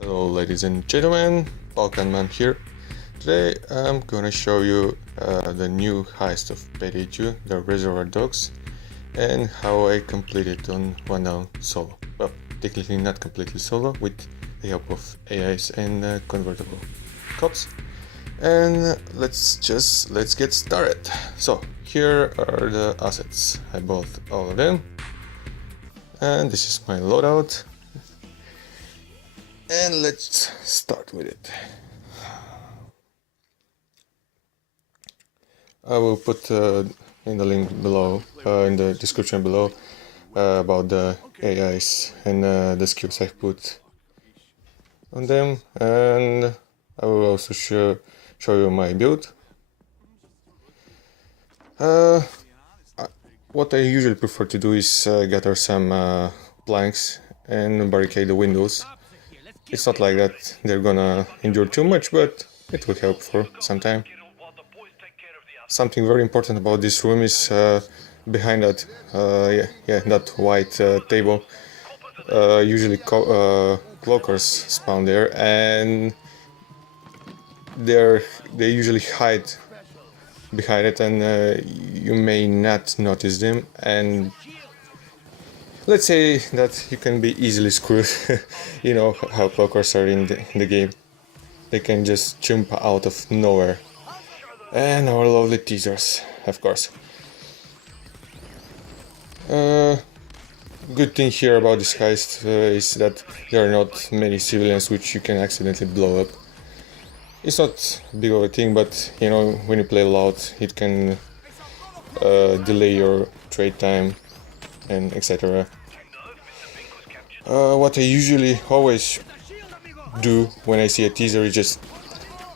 Hello ladies and gentlemen, Balkan man here. Today I'm gonna show you the new heist of Payday 2, the Reservoir Dogs, and how I completed on one down solo. Well, technically not completely solo, with the help of AIs and convertible cops. And let's get started. So here are the assets. I bought all of them, and this is my loadout. And let's start with it. I will put in the link below, in the description below, about the AIs and the skills I put on them, and I will also show you my build. What I usually prefer to do is gather some planks and barricade the windows. It's not like that they're gonna endure too much, but it will help for some time. Something very important about this room is behind that, that white table. Usually cloakers spawn there, and they usually hide behind it, and you may not notice them. And let's say that you can be easily screwed. You know how cloakers are in the game. They can just jump out of nowhere. And our lovely teasers, of course. Good thing here about this heist is that there are not many civilians which you can accidentally blow up. It's not big of a thing, but you know, when you play loud, it can delay your trade time and etc. What I usually always do when I see a teaser is just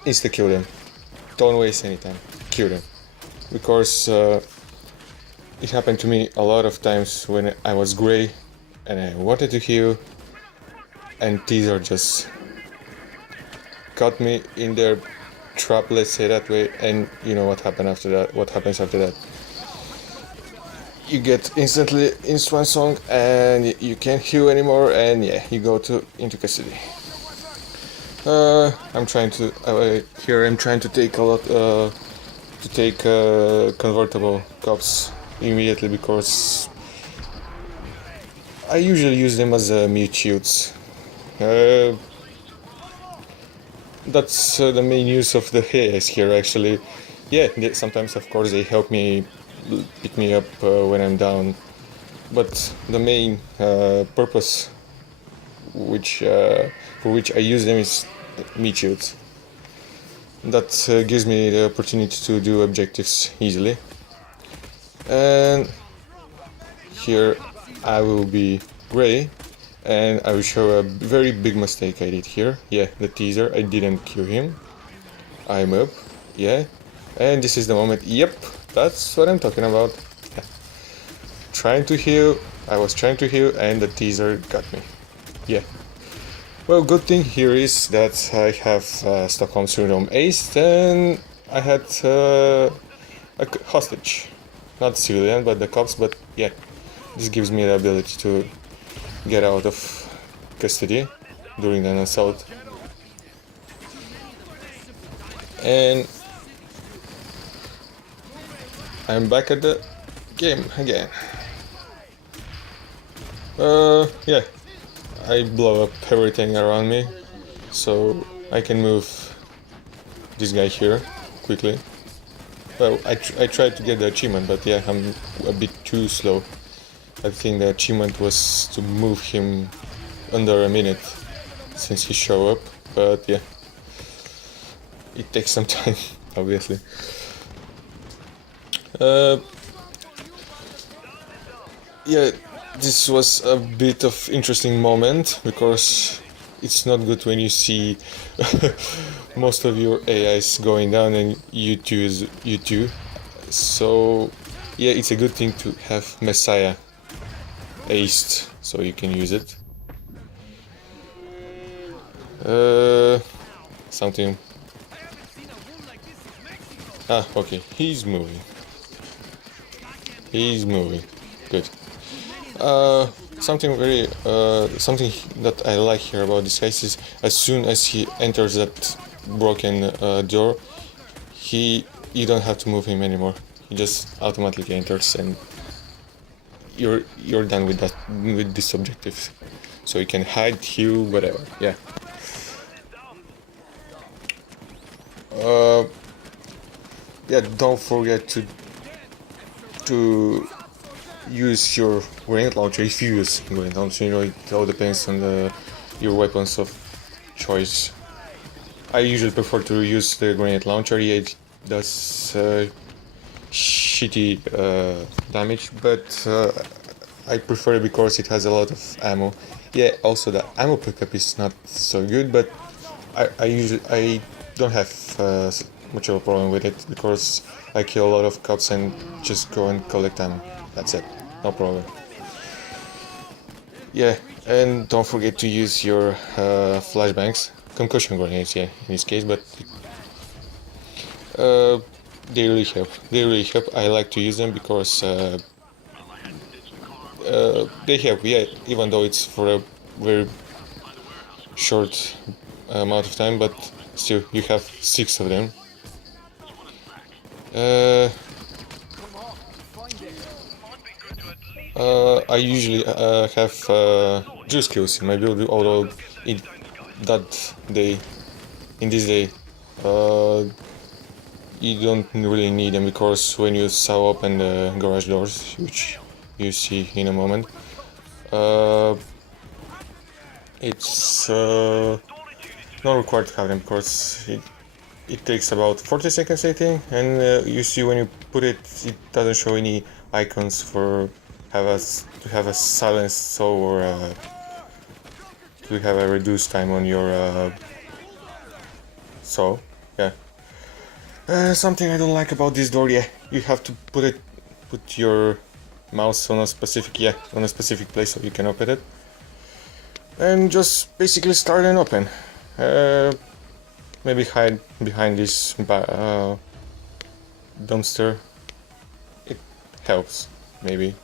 insta-kill them. Don't waste any time, kill them. Because it happened to me a lot of times when I was gray and I wanted to heal, and teaser just got me in their trap, let's say that way, and you know what happened after that, what happens after that. You get instantly in swan song and you can't heal anymore, and yeah, you go into custody. I'm trying to take a lot to take convertible cops immediately, because I usually use them as mute shields. That's the main use of the AIs here, actually. Yeah, sometimes of course they help me pick me up when I'm down, but the main purpose for which I use them is meat shields. That gives me the opportunity to do objectives easily. And here I will be gray, and I will show a very big mistake I did here. Yeah, the teaser, I didn't kill him. I'm up, yeah. And this is the moment, yep, that's what I'm talking about. Yeah. I was trying to heal, and the teaser got me. Yeah. Well, good thing here is that I have Stockholm Syndrome aced, and I had a hostage. Not civilian, but the cops, but yeah. This gives me the ability to get out of custody during an assault. And I'm back at the game again. Yeah. I blow up everything around me, so I can move this guy here quickly. Well, I tried to get the achievement, but yeah, I'm a bit too slow. I think the achievement was to move him under a minute since he showed up, but yeah, it takes some time, obviously. Yeah, this was a bit of interesting moment, because it's not good when you see most of your AIs going down and you too. So yeah, it's a good thing to have Messiah aced so you can use it. Something. Okay, he's moving. Good. something very something that I like here about this heist is as soon as he enters that broken door, you don't have to move him anymore. He just automatically enters, and you're done with that, with this objective. So you can hide, heal, whatever. Yeah. Yeah. Don't forget to use your grenade launcher if you use grenade launcher. You know, it all depends on your weapons of choice. I usually prefer to use the grenade launcher. Yeah, it does shitty damage, but I prefer it because it has a lot of ammo. Yeah, also the ammo pickup is not so good, but I don't have much of a problem with it because I kill a lot of cops and just go and collect ammo. That's it, no problem. Yeah, and don't forget to use your flashbangs, concussion grenades, yeah, in this case, but they really help. They really help. I like to use them because they help, yeah, even though it's for a very short amount of time, but still, you have 6 of them. I usually have juice kills in my build, although in this day, you don't really need them because when you saw open the garage doors, which you see in a moment, it's not required to have them because it takes about 40 seconds, I think, and you see when you put it, it doesn't show any icons for to have a silence soul or to have a reduced time on your soul. Yeah. Something I don't like about this door, yeah, you have to put your mouse on a specific place so you can open it, and just basically start and open. Maybe hide behind this dumpster. It helps, maybe,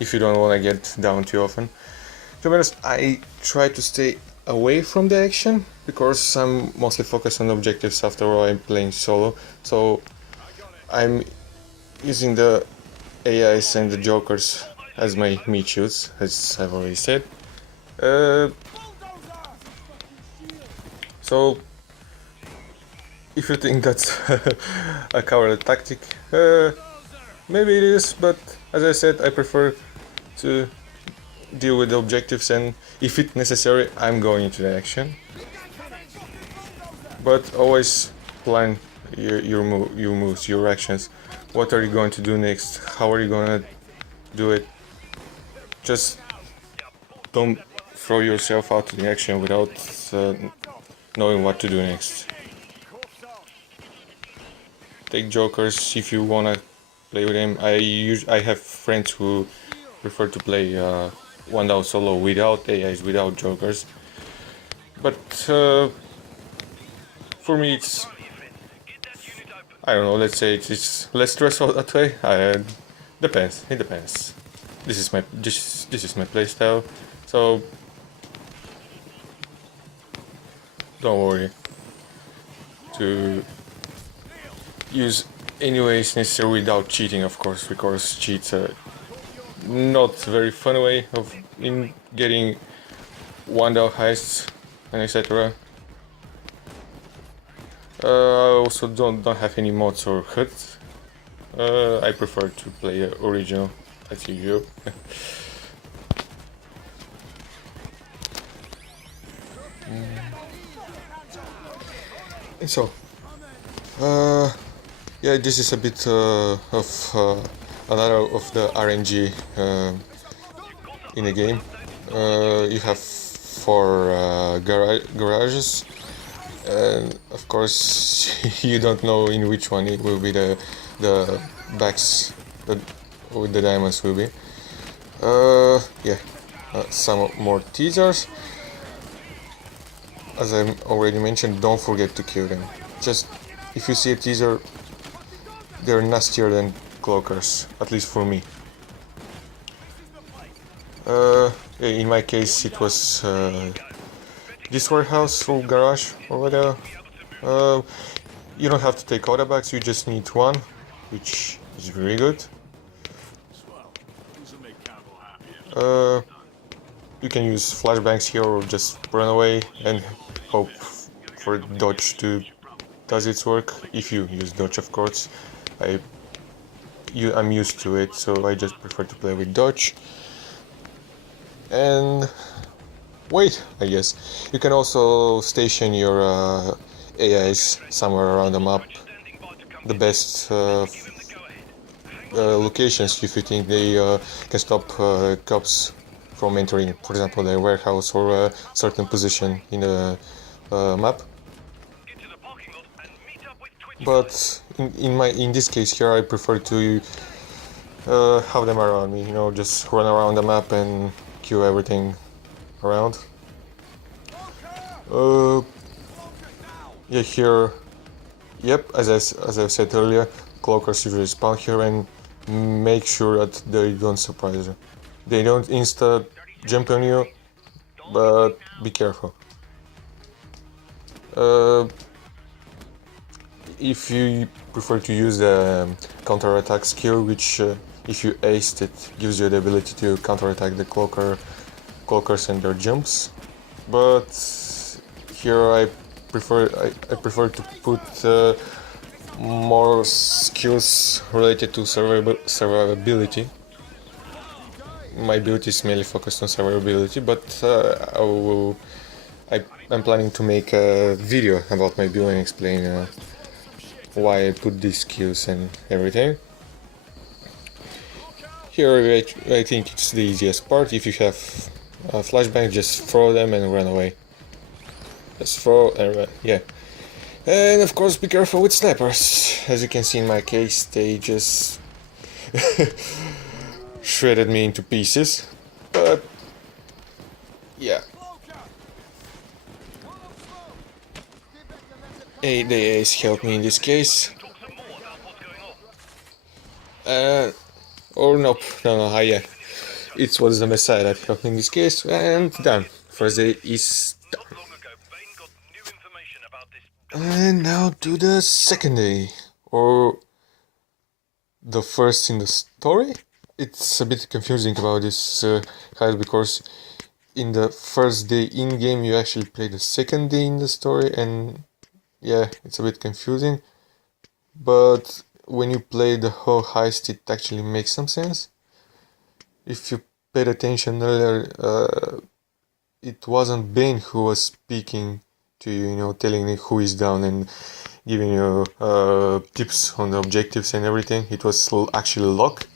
if you don't want to get down too often. To be honest, I try to stay away from the action because I'm mostly focused on objectives. After all, I'm playing solo, so I'm using the AIs and the Jokers as my meat shoots, as I've already said. So if you think that's a coward tactic, maybe it is, but as I said, I prefer to deal with the objectives, and if it's necessary, I'm going into the action. But always plan your moves, your actions. What are you going to do next? How are you going to do it? Just don't throw yourself out to the action without knowing what to do next. Take Jokers if you wanna play with them. I have friends who prefer to play one down solo without AIs, without Jokers. But for me, it's, I don't know. Let's say it's less stressful that way. Depends. It depends. This is my playstyle, so don't worry to use any ways necessary without cheating, of course, because cheats are not very fun way of in getting one down heists and etc. I also don't have any mods or HUDs. I prefer to play original as usual. And so, yeah, this is a bit of another of the RNG in the game. You have 4 garages, and of course you don't know in which one it will be the backs with the diamonds will be. Yeah, some more teasers. As I already mentioned, don't forget to kill them. Just if you see a teaser, they're nastier than cloakers, at least for me. In my case, it was this warehouse or garage or whatever. You don't have to take auto bags, you just need one, which is very good. You can use flashbangs here or just run away and hope for dodge to does its work. If you use dodge, of course. I'm used to it, so I just prefer to play with dodge. And wait, I guess. You can also station your AIs somewhere around the map. The best locations if you think they can stop cops from entering, for example, their warehouse or a certain position in the map. But in this case here, I prefer to have them around me. You know, just run around the map and kill everything around. Yeah, here. Yep, as I said earlier, cloakers usually spawn here, and make sure that they don't surprise you. They don't insta jump on you, but be careful. If you prefer to use the counter-attack skill, which if you aced it, gives you the ability to counter-attack the cloakers and their jumps. But here I prefer to put more skills related to survivability. My build is mainly focused on survivability, but I'm planning to make a video about my build and explain why I put these skills and everything. Here I think it's the easiest part. If you have a flashbang, just throw them and run away. Just throw and run, yeah. And of course be careful with snipers. As you can see in my case, they just shredded me into pieces. But yeah. The AIs helped me in this case. Or nope, no, yeah. It was the Messiah that helped me in this case, and done. First day is done. And now to the second day, or the first in the story? It's a bit confusing about this heist, because in the first day in-game you actually play the second day in the story, and yeah, it's a bit confusing. But when you play the whole heist, it actually makes some sense. If you paid attention earlier, it wasn't Bane who was speaking to you, you know, telling you who is down and giving you tips on the objectives and everything. It was actually Locke.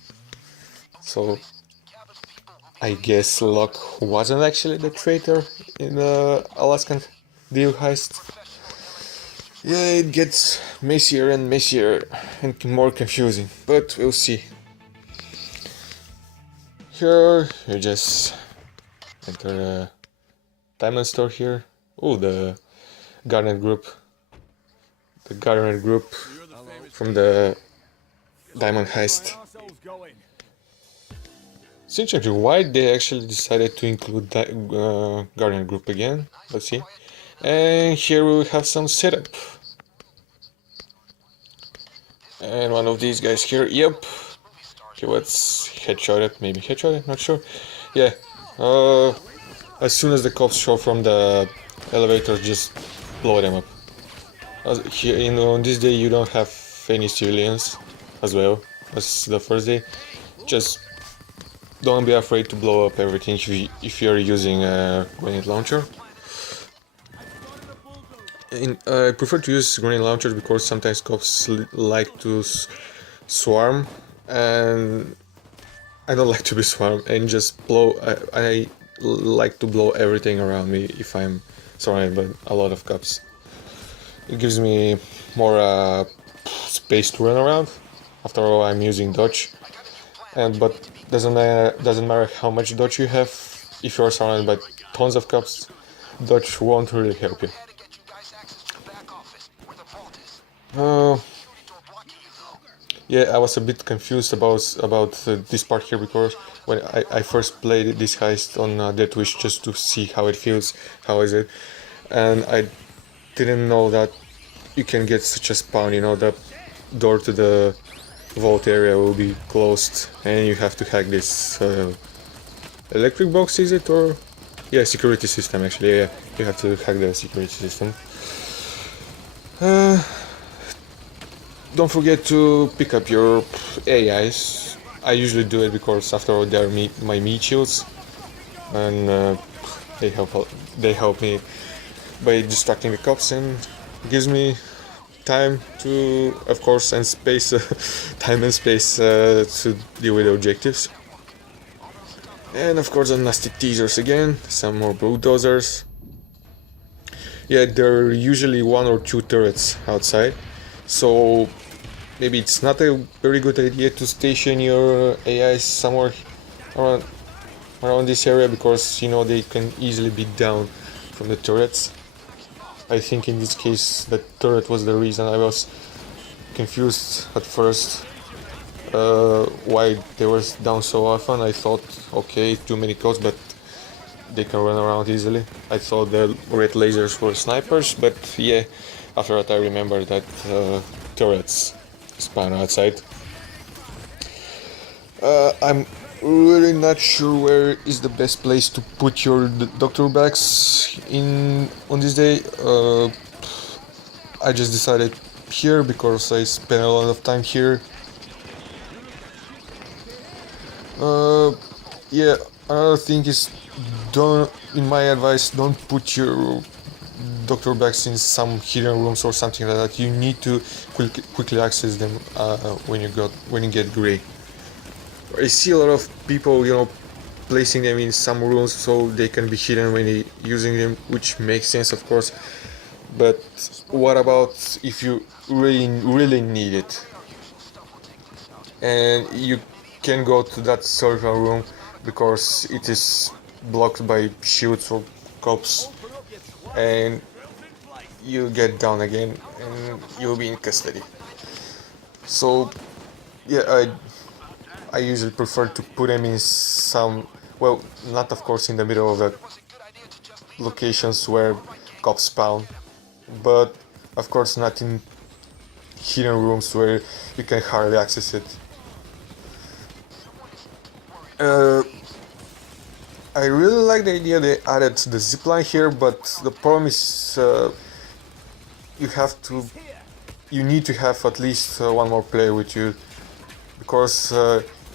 So I guess Locke wasn't actually the traitor in the Alaskan deal heist. Yeah, it gets messier and messier and more confusing, but we'll see. Here, you just enter the diamond store here. Oh, the Garnet group. The Garnet group from the diamond heist. It's interesting why they actually decided to include Garnet group again. Let's see. And here we have some setup. And one of these guys here, yep. He was headshotted, maybe headshotted, not sure. Yeah. As soon as the cops show from the elevator, just blow them up. Here, on this day you don't have any civilians as well as the first day. Just don't be afraid to blow up everything if you're using a grenade launcher. I prefer to use grenade launchers because sometimes cops like to swarm, and I don't like to be swarmed and just blow. I like to blow everything around me if I'm surrounded by a lot of cops. It gives me more space to run around. After all, I'm using dodge, but doesn't matter how much dodge you have. If you're surrounded by tons of cops, dodge won't really help you. Yeah, I was a bit confused about this part here because when I first played this heist on Death Wish just to see how it feels, how is it, and I didn't know that you can get such a spawn. You know, the door to the vault area will be closed, and you have to hack this electric box. Is it or yeah, security system actually? Yeah, you have to hack the security system. Don't forget to pick up your AIs. I usually do it because after all they're my meat shields, and they help me by distracting the cops and gives me time to, of course, and space, time and space to deal with the objectives. And of course the nasty teasers again, some more bulldozers. Yeah, there are usually 1 or 2 turrets outside, so maybe it's not a very good idea to station your AIs somewhere around this area because you know they can easily be down from the turrets. I think in this case the turret was the reason. I was confused at first why they were down so often. I thought, okay, too many codes, but they can run around easily. I thought the red lasers were snipers, but yeah, after that I remember that turrets spawn outside. I'm really not sure where is the best place to put your doctor bags in on this day. I just decided here because I spent a lot of time here. Yeah, another thing is, don't, in my advice, don't put your doctor bags in some hidden rooms or something like that. You need to quickly access them when you get gray. I see a lot of people, you know, placing them in some rooms so they can be hidden when they using them, which makes sense, of course. But what about if you really need it, and you can go to that certain room because it is blocked by shields or cops, and you get down again and you'll be in custody. So yeah, I usually prefer to put them in some, well, not of course in the middle of the locations where cops spawn, but of course not in hidden rooms where you can hardly access it. I really like the idea they added the zipline here, but the problem is you need to have at least one more player with you, because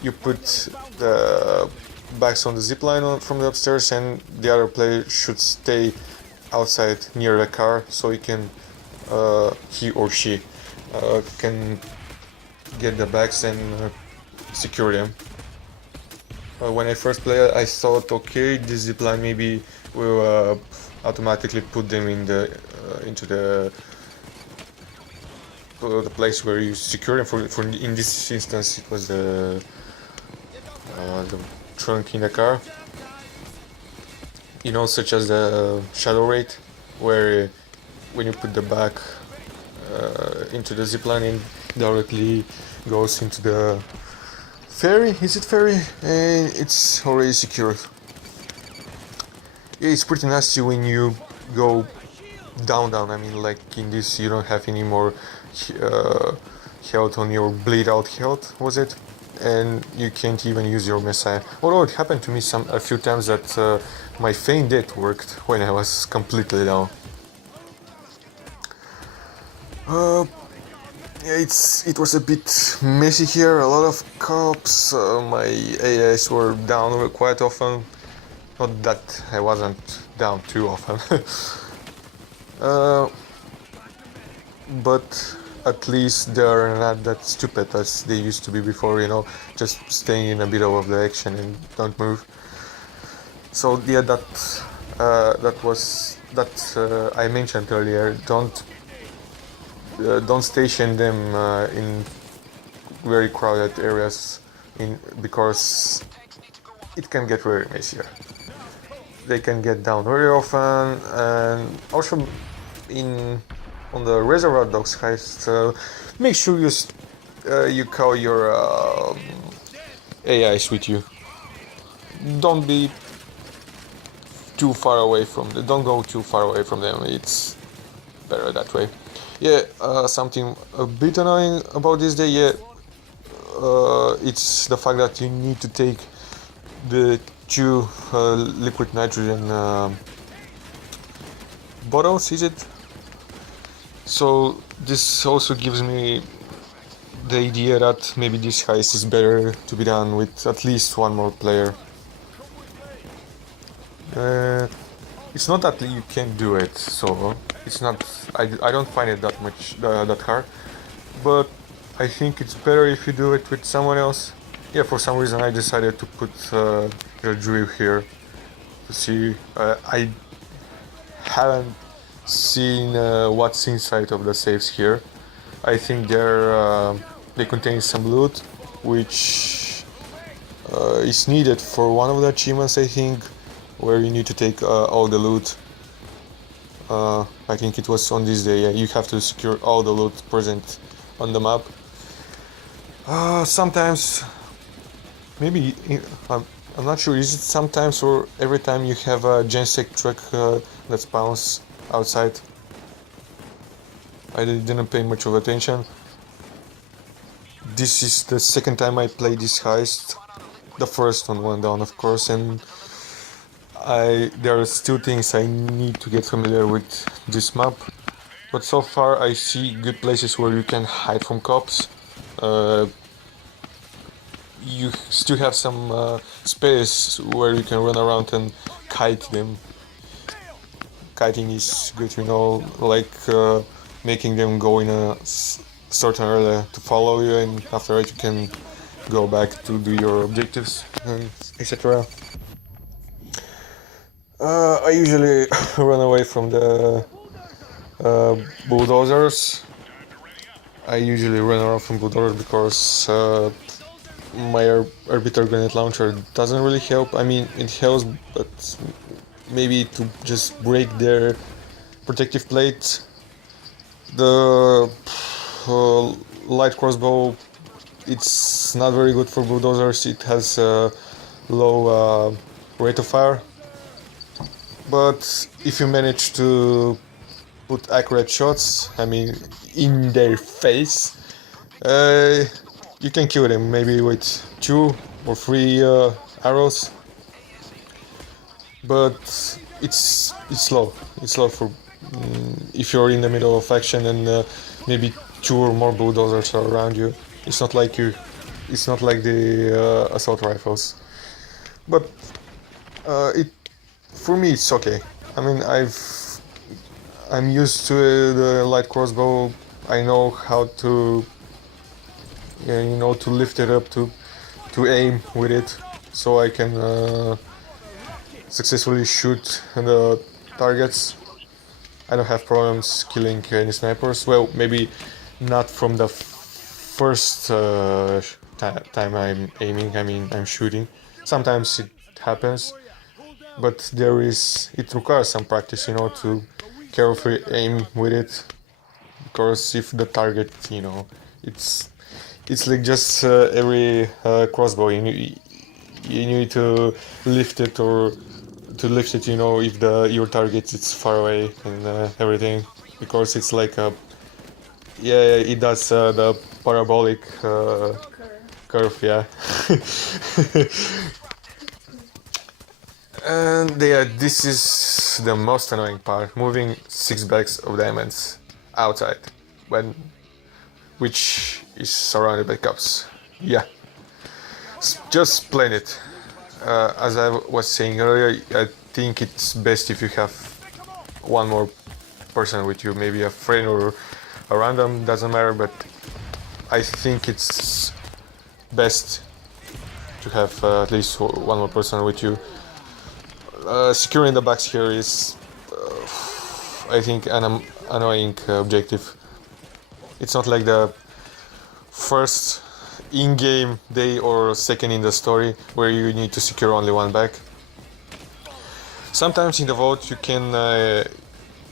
you put the bags on the zipline from the upstairs and the other player should stay outside near the car so he or she can get the bags and secure them. When I first played, I thought, okay, this zipline maybe will automatically put them in into the place where you secure them. For in this instance, it was the trunk in the car. You know, such as the shadow rate, where when you put the bag into the zipline, it directly goes into the ferry, is it ferry? And it's already secured. Yeah, it's pretty nasty when you go down. I mean, like in this, you don't have any more health on your bleed out health, was it? And you can't even use your messiah. Although it happened to me a few times that my feign death worked when I was completely down. Yeah, it was a bit messy here, a lot of cops, my AIs were down quite often, not that I wasn't down too often, but at least they're not that stupid as they used to be before, you know, just staying in the middle of the action and don't move. So yeah, I mentioned earlier, don't station them in very crowded areas because it can get very messy. They can get down very often, and also on the Reservoir Dogs Heist, make sure you you call your AIs with you. Don't be too far away from them. Don't go too far away from them. It's better that way. Yeah, something a bit annoying about this day. Yeah, it's the fact that you need to take the two liquid nitrogen bottles. Is it? So this also gives me the idea that maybe this heist is better to be done with at least one more player. It's not that you can't do it solo. It's not. I don't find it that much that hard, but I think it's better if you do it with someone else. Yeah, for some reason I decided to put the drill here to see. I haven't seen what's inside of the safes here. I think they contain some loot, which is needed for one of the achievements, I think, where you need to take all the loot. I think it was on this day. Yeah, you have to secure all the loot present on the map. Sometimes, maybe I'm not sure. Is it sometimes or every time you have a gensec truck that spawns outside? I didn't pay much of attention. This is the second time I played this heist. The first one went down, of course, and there are still things I need to get familiar with this map. But so far I see good places where you can hide from cops. You still have some space where you can run around and kite them. Kiting is good, you know, like making them go in a certain area to follow you, and after that you can go back to do your objectives, etc. I usually run away from the bulldozers. I usually run around from bulldozers because my Arbiter Grenade Launcher doesn't really help. I mean, it helps, but maybe to just break their protective plate. The light crossbow, it's not very good for bulldozers. It has a low rate of fire. But if you manage to put accurate shots, I mean, in their face, you can kill them maybe with 2 or 3 arrows. But it's slow. It's slow for if you're in the middle of action and maybe 2 or more bulldozers are around you. It's not like the assault rifles. But for me it's okay. I mean, I'm used to the light crossbow. I know how to to lift it up, to aim with it, so I can successfully shoot the targets. I don't have problems killing any snipers. Well, maybe not from the first time I'm aiming. I mean, I'm shooting. Sometimes it happens, but it requires some practice, to carefully aim with it. Because if the target, it's like just every crossbow. You need to lift it if your target is far away and everything, because it's like it does the parabolic curve, yeah. And this is the most annoying part, moving 6 bags of diamonds outside which is surrounded by cops. Yeah, just plan it. As I was saying earlier, I think it's best if you have one more person with you, maybe a friend or a random, doesn't matter, but I think it's best to have at least one more person with you. Securing the bags here is, I think, an annoying objective. It's not like the first in-game day or second in the story where you need to secure only one bag. Sometimes in the vault you can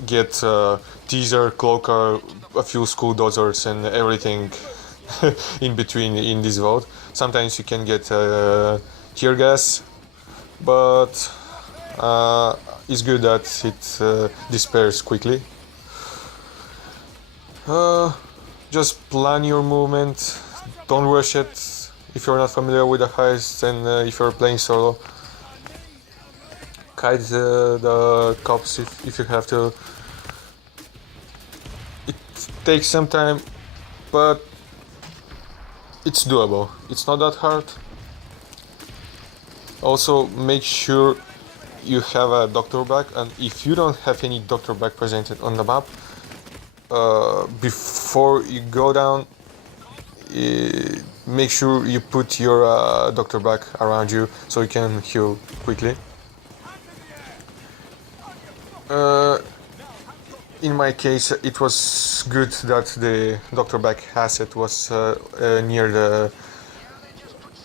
get teaser, cloaker, a few school dozers and everything in between in this vault. Sometimes you can get tear gas, but it's good that it disappears quickly. Just plan your movement, don't rush it if you're not familiar with the heist, and if you're playing solo. Kite the cops if you have to. It takes some time, but it's doable. It's not that hard. Also, make sure you have a doctor bag, and if you don't have any doctor bag presented on the map, before you go down, make sure you put your doctor bag around you so you can heal quickly. In my case, it was good that the doctor bag asset was near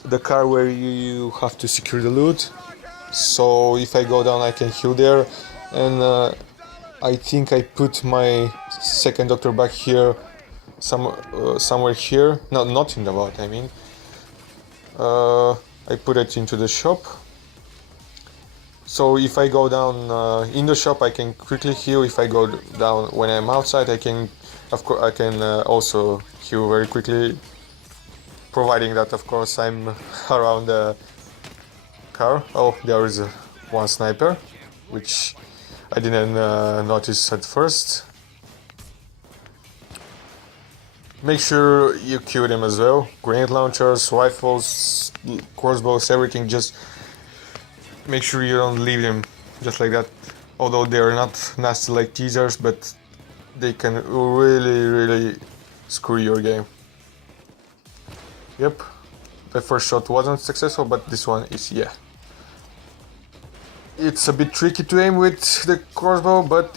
the car where you have to secure the loot. So if I go down, I can heal there, and I think I put my second doctor bag here, somewhere here. No, not in the vault. I mean, I put it into the shop. So if I go down in the shop, I can quickly heal. If I go down when I'm outside, I can, of course, I can also heal very quickly, providing that, of course, I'm around the car. Oh, there is one sniper, which I didn't notice at first. Make sure you kill them as well. Grenade launchers, rifles, crossbows, everything. Just make sure you don't leave them just like that. Although they are not nasty like teasers, but they can really screw your game. Yep, the first shot wasn't successful, but this one is, yeah. It's a bit tricky to aim with the crossbow, but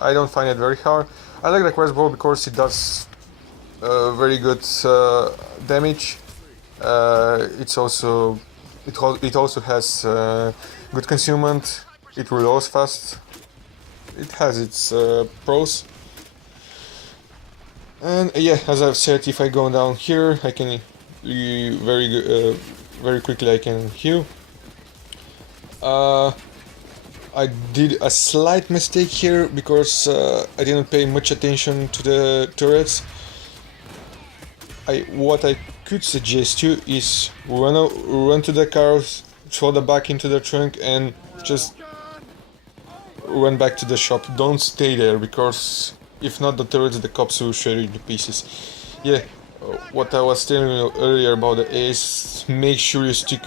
I don't find it very hard. I like the crossbow because it does very good damage. It also has good concealment. It reloads fast. It has its pros. And yeah, as I've said, if I go down here, I can very quickly I can heal. I did a slight mistake here because I didn't pay much attention to the turrets. What I could suggest you is run to the cars, throw the back into the trunk, and just run back to the shop. Don't stay there, because if not, the turrets, the cops will shred you to pieces. Yeah, what I was telling you earlier about the AIs, make sure you stick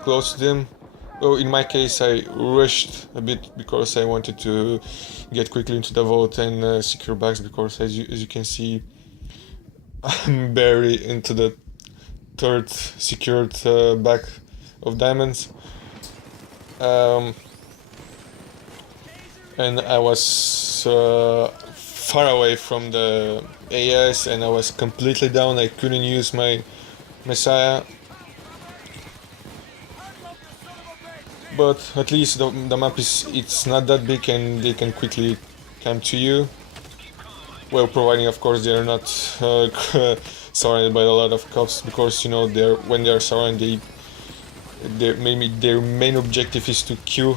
close to them. Well, in my case, I rushed a bit because I wanted to get quickly into the vault and secure bags, because as you can see, I'm barely into the third secured bag of diamonds. And I was far away from the AIs, and I was completely down. I couldn't use my Messiah. But at least the map it's not that big, and they can quickly come to you. Well, providing, of course, they are not surrounded by a lot of cops, because you know when they are surrounded, maybe their main objective is to kill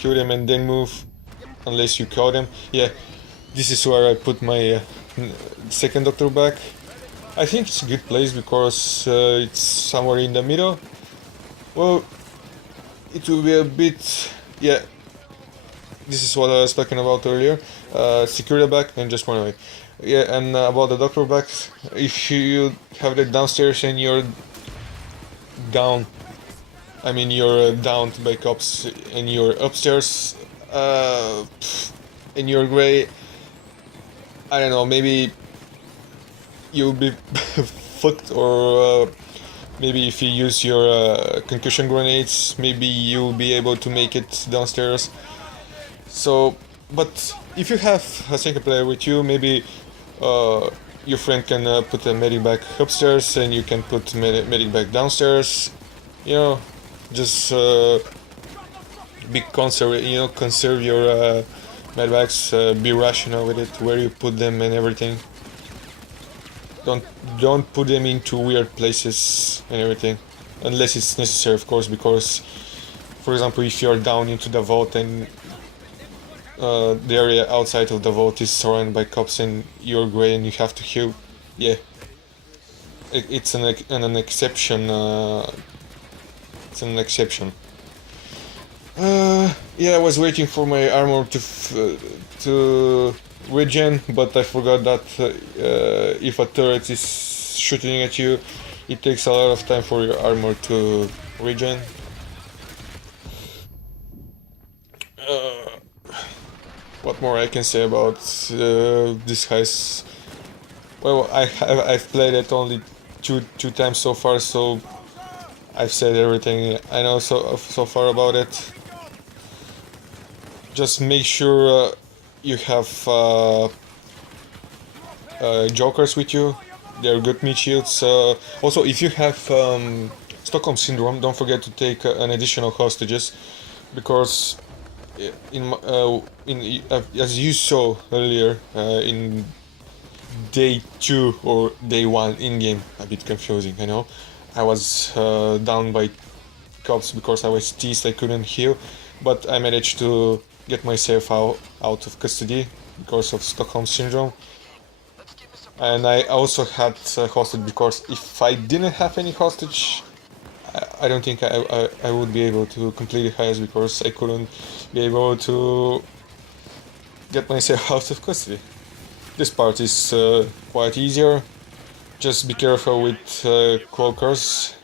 them and then move, unless you kill them. Yeah, this is where I put my second doctor back. I think it's a good place because it's somewhere in the middle. Well, it will be a bit, yeah. This is what I was talking about earlier. Secure the back and just run away. Yeah, and about the doctor bags, if you have that downstairs and you're down, I mean you're downed by cops and you're upstairs and you're grey, I don't know, maybe you'll be fucked, or maybe if you use your concussion grenades, maybe you'll be able to make it downstairs. So, but if you have a second player with you, maybe your friend can put a medic bag upstairs and you can put medic bag downstairs. You know, just conserve your med bags. Be rational with it, where you put them and everything. Don't don't put them into weird places and everything, unless it's necessary, of course. Because, for example, if you're down into the vault and the area outside of the vault is surrounded by cops and you're grey and you have to heal, yeah, it's an exception. It's an exception. Yeah, I was waiting for my armor to regen, but I forgot that if a turret is shooting at you, it takes a lot of time for your armor to regen. What more I can say about this heist? Well, I've played it only two times so far, so I've said everything I know so far about it. Just make sure you have jokers with you. They're good meat shields. Also, if you have Stockholm Syndrome, don't forget to take an additional hostages, because as you saw earlier, in day 2 or day 1 in game, a bit confusing, I know. I was down by cops because I was teased, I couldn't heal, but I managed to get myself out of custody because of Stockholm Syndrome. And I also had hostage, because if I didn't have any hostage, I don't think I would be able to complete the heist, because I couldn't be able to get myself out of custody. This part is quite easier. Just be careful with cloakers.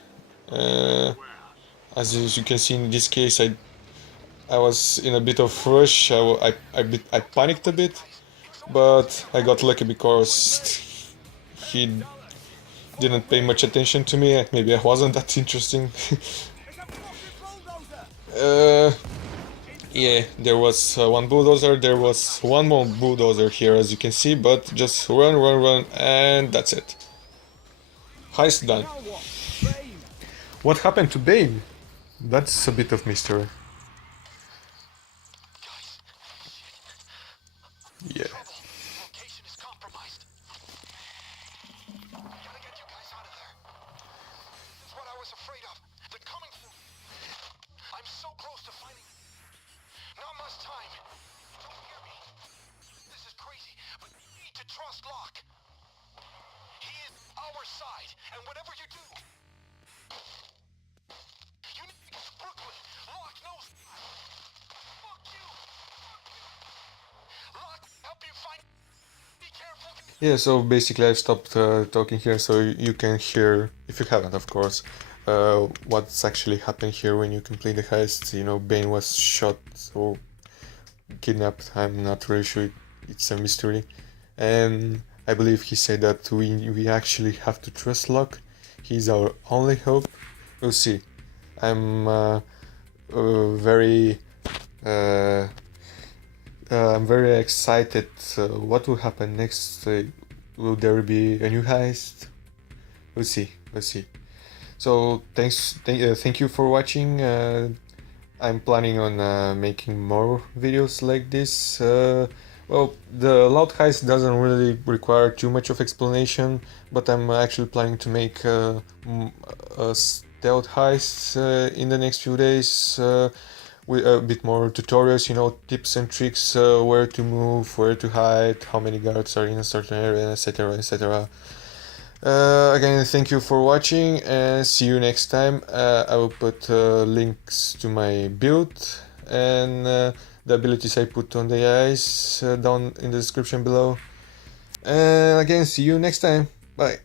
As you can see in this case, I was in a bit of rush. I panicked a bit, but I got lucky because he didn't pay much attention to me. Maybe I wasn't that interesting. Yeah, there was one bulldozer. There was one more bulldozer here, as you can see, but just run, and that's it. Heist done. What happened to Babe? That's a bit of mystery. Yeah. Location is compromised. Gotta get you guys out of there. This is what I was afraid of. They're coming for me. I'm so close to finding. Not much time. Don't hear me. This is crazy, but you need to trust Locke. He is our side, and whatever you do, you need to get to Brooklyn. Locke knows. Fuck you. Locke, help you find. Be careful. Yeah, so basically I've stopped talking here so you can hear, if you haven't of course, what's actually happened here when you complete the heist. You know, Bane was shot or kidnapped, I'm not really sure, it's a mystery. And I believe he said that we actually have to trust Locke. He's our only hope. We'll see. I'm I'm very excited. What will happen next? Will there be a new heist? We'll see. We'll see. So thank you for watching. I'm planning on making more videos like this. Well, the loud heist doesn't really require too much of explanation, but I'm actually planning to make a stealth heist in the next few days. With a bit more tutorials, you know, tips and tricks, where to move, where to hide, how many guards are in a certain area, etc, etc. Again, thank you for watching and see you next time. I will put links to my build and the abilities I put on the AIs down in the description below. And again, see you next time. Bye.